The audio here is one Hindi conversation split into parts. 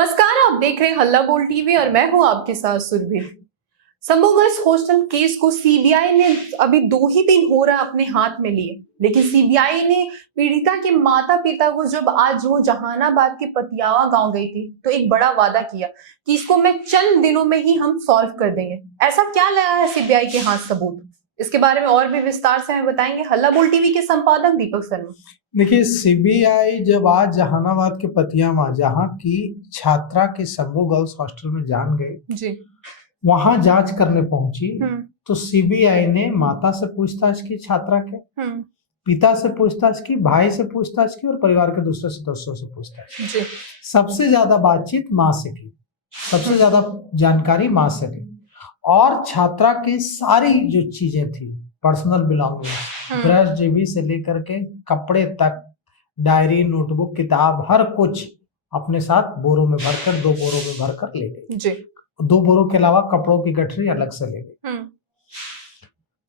नमस्कार, आप देख रहे हैं हल्ला बोल टीवी और मैं हूं आपके साथ सुरभि। संभू गर्ल्स हॉस्टल केस को सीबीआई ने अभी 2 ही दिन हो रहा अपने हाथ में लिए, लेकिन सीबीआई ने पीड़िता के माता पिता को जब आज वो जहानाबाद के पतियावा गांव गई थी तो एक बड़ा वादा किया कि इसको मैं चंद दिनों में ही हम सॉल्व कर देंगे। ऐसा क्या लगा है सीबीआई के हाथ सबूत? इसके बारे में और भी विस्तार से हमें बताएंगे हल्ला बोल टीवी के संपादक दीपक शर्मा। देखिए, सीबीआई जब आज जहानाबाद के पतियामा जहाँ की छात्रा के संभू गर्ल्स हॉस्टल में जान गए जी, वहां जांच करने पहुंची तो सीबीआई ने माता से पूछताछ की, छात्रा के पिता से पूछताछ की, भाई से पूछताछ की और परिवार के दूसरे सदस्यों से पूछताछ की। जी। सबसे ज्यादा बातचीत माँ से की, सबसे ज्यादा जानकारी माँ से ली और छात्रा की सारी जो चीजें थी, पर्सनल बिलोंगिंग, ब्रश जेबी से लेकर के कपड़े तक, डायरी, नोटबुक, किताब, हर कुछ अपने साथ बोरों में भरकर 2 बोरों में भरकर ले गई। जी। 2 बोरों के अलावा कपड़ों की गठरी अलग से ले गई।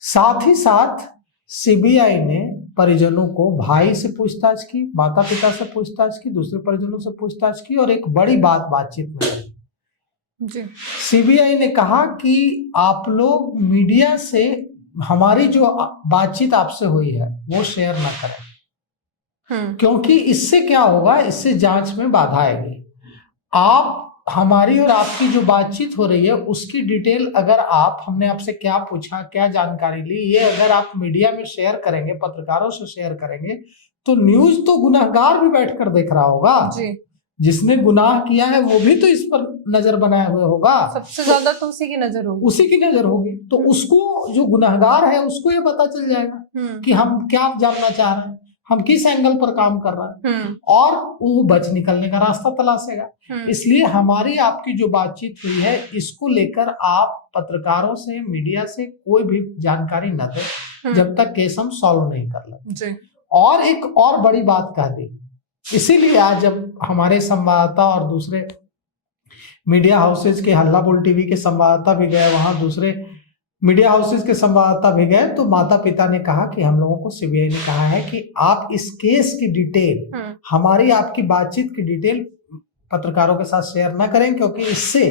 साथ ही साथ सीबीआई ने परिजनों को, भाई से पूछताछ की, माता पिता से पूछताछ की, दूसरे परिजनों से पूछताछ की और एक बड़ी बातचीत में जी। सीबीआई ने कहा कि आप लोग मीडिया से हमारी जो बातचीत आपसे हुई है वो शेयर ना करें, क्योंकि इससे क्या होगा, इससे जांच में बाधा आएगी। आप हमारी और आपकी जो बातचीत हो रही है उसकी डिटेल अगर हमने आपसे क्या पूछा, क्या जानकारी ली, ये अगर आप मीडिया में शेयर करेंगे, पत्रकारों से शेयर करेंगे तो न्यूज तो गुनहगार भी बैठकर देख रहा होगा जी। जिसने गुनाह किया है वो भी तो इस पर नजर बनाए हुए होगा। सबसे ज्यादा तो उसी की नजर होगी, तो उसको, जो गुनहगार है उसको ये पता चल जाएगा कि हम क्या जानना चाह रहे हैं, हम किस एंगल पर काम कर रहे हैं और वो बच निकलने का रास्ता तलाशेगा। इसलिए हमारी आपकी जो बातचीत हुई है इसको लेकर आप पत्रकारों से, मीडिया से कोई भी जानकारी न दें जब तक केस हम सॉल्व नहीं कर लें। और एक और बड़ी बात कह दी, इसीलिए आज जब हमारे संवाददाता और दूसरे मीडिया हाउसेज के, हल्ला बोल टीवी के संवाददाता भी गए वहां, दूसरे मीडिया हाउसेज के संवाददाता भी गए, तो माता पिता ने कहा कि हम लोगों को सीबीआई ने कहा है कि आप इस केस की डिटेल, हमारी आपकी बातचीत की डिटेल पत्रकारों के साथ शेयर ना करें, क्योंकि इससे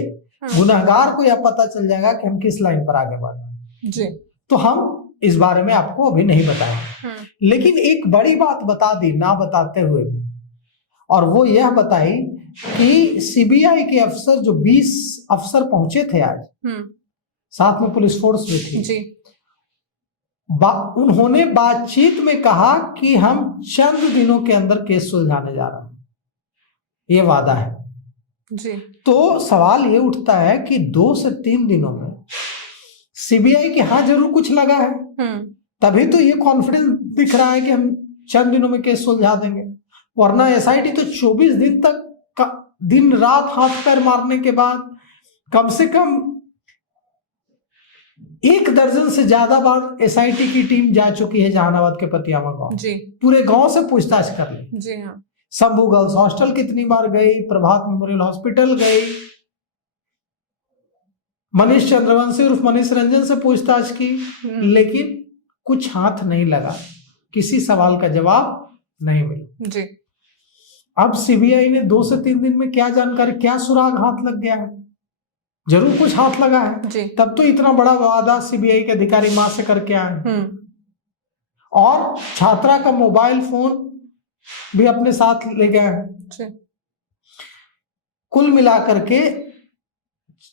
गुनहगार को यह पता चल जाएगा कि हम किस लाइन पर आगे बढ़ रहे हैं। तो हम इस बारे में आपको अभी नहीं बताएंगे, लेकिन एक बड़ी बात बता दी ना बताते हुए भी, और वो यह बताई कि सीबीआई के अफसर, जो 20 अफसर पहुंचे थे आज, साथ में पुलिस फोर्स भी थी जी। उन्होंने बातचीत में कहा कि हम चंद दिनों के अंदर केस सुलझाने जा रहे हैं, ये वादा है जी। तो सवाल ये उठता है कि 2 से 3 दिनों में सीबीआई के हाथ जरूर कुछ लगा है, तभी तो ये कॉन्फिडेंस दिख रहा है कि हम चंद दिनों में केस सुलझा देंगे, वरना एसआईटी तो 24 दिन तक दिन रात हाथ पैर मारने के बाद कम से कम 1 दर्जन से ज्यादा बार एसआईटी की टीम जा चुकी है जहानाबाद के पतियामा गांव जी। पूरे गांव से पूछताछ कर ली जी। हाँ। संभू गर्ल्स हॉस्टल कितनी बार गई, प्रभात मेमोरियल हॉस्पिटल गई, मनीष चंद्रवंशी उर्फ मनीष रंजन से पूछताछ की, लेकिन कुछ हाथ नहीं लगा, किसी सवाल का जवाब नहीं मिला जी। अब सीबीआई ने 2 से 3 दिन में क्या जानकारी, क्या सुराग हाथ लग गया है, जरूर कुछ हाथ लगा है जी। तब तो इतना बड़ा वादा सीबीआई के अधिकारी मां से करके आए और छात्रा का मोबाइल फोन भी अपने साथ ले गए हैं। कुल मिलाकर के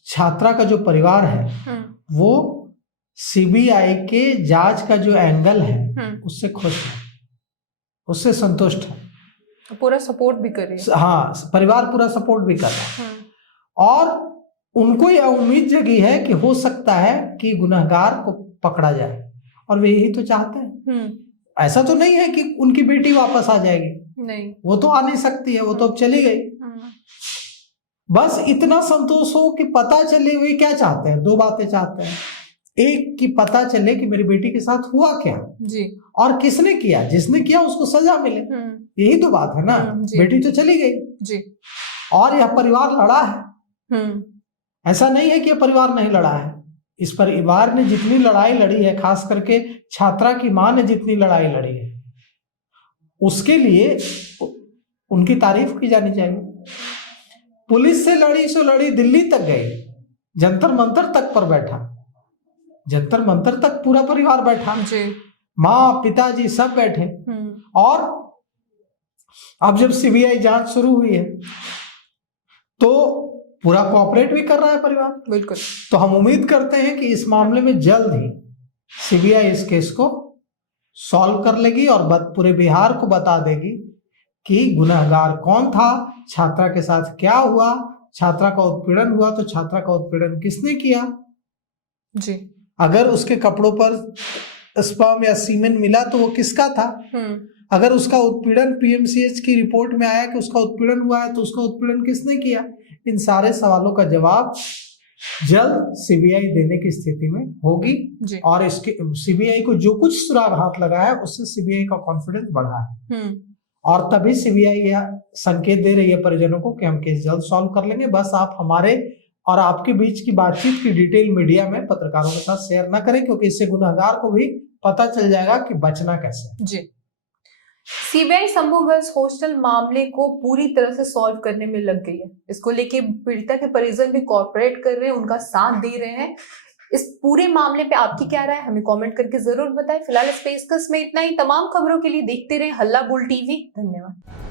छात्रा का जो परिवार है वो सीबीआई के जांच का जो एंगल है उससे खुश है, उससे संतुष्ट है, पूरा सपोर्ट भी कर रही है। हाँ, परिवार पूरा सपोर्ट भी कर रहा है और उनको यह उम्मीद जगी है कि हो सकता है कि गुनहगार को पकड़ा जाए, और वे यही तो चाहते हैं। ऐसा तो नहीं है कि उनकी बेटी वापस आ जाएगी, नहीं, वो तो आ नहीं सकती है, वो तो अब चली गई। बस इतना संतोष हो कि पता चले वे क्या चाहते हैं। 2 बातें चाहते हैं, एक कि पता चले कि मेरी बेटी के साथ हुआ क्या जी, और किसने किया, जिसने किया उसको सजा मिले, यही तो बात है ना। बेटी तो चली गई जी, और यह परिवार लड़ा है, ऐसा नहीं है कि यह परिवार नहीं लड़ा है। इस परिवार ने जितनी लड़ाई लड़ी है, खास करके छात्रा की मां ने जितनी लड़ाई लड़ी है, उसके लिए उनकी तारीफ की जानी चाहिए। पुलिस से लड़ी सो लड़ी, दिल्ली तक गई, जंतर मंतर तक पर बैठा, जंतर मंतर तक पूरा परिवार बैठा जी। माँ पिताजी सब बैठे। और अब जब सीबीआई जांच शुरू हुई है तो पूरा कोऑपरेट भी कर रहा है परिवार, बिल्कुल। तो हम उम्मीद करते हैं कि इस मामले में जल्द ही सीबीआई इस केस को सॉल्व कर लेगी और पूरे बिहार को बता देगी कि गुनहगार कौन था, छात्रा के साथ क्या हुआ, छात्रा का उत्पीड़न हुआ तो छात्रा का उत्पीड़न किसने किया जी। अगर उसके कपड़ों पर स्पर्म या सीमेन मिला तो वो किसका था, अगर उसका उत्पीड़न पीएमसीएच की रिपोर्ट में आया कि उसका उत्पीड़न हुआ है तो उसका उत्पीड़न किसने किया। इन सारे सवालों का जवाब जल्द सीबीआई देने की स्थिति में होगी जी। और इसके सीबीआई को जो कुछ सुराग हाथ लगा है उससे सीबीआई का कॉन्फिडेंस बढ़ा है और तभी सीबीआई यह संकेत दे रही है परिजनों को कि हम केस जल्द सॉल्व कर लेंगे। बस आप हमारे और आपके बीच की बातचीत की डिटेल मीडिया में पत्रकारों के साथ शेयर ना करें, क्योंकि इससे गुनहगार को भी पता चल जाएगा कि बचना कैसे। जी। सीबीआई शंभू गर्ल्स हॉस्टल मामले को पूरी तरह से सॉल्व करने में लग गई है। इसको लेके पीड़िता के परिजन भी कोऑपरेट कर रहे हैं, उनका साथ दे रहे हैं। इस पूरे मामले पे आपकी क्या राय है हमें कमेंट करके जरूर बताएं। फिलहाल इस पेशकश में इतना ही। तमाम खबरों के लिए देखते रहे हल्ला बोल टीवी। धन्यवाद।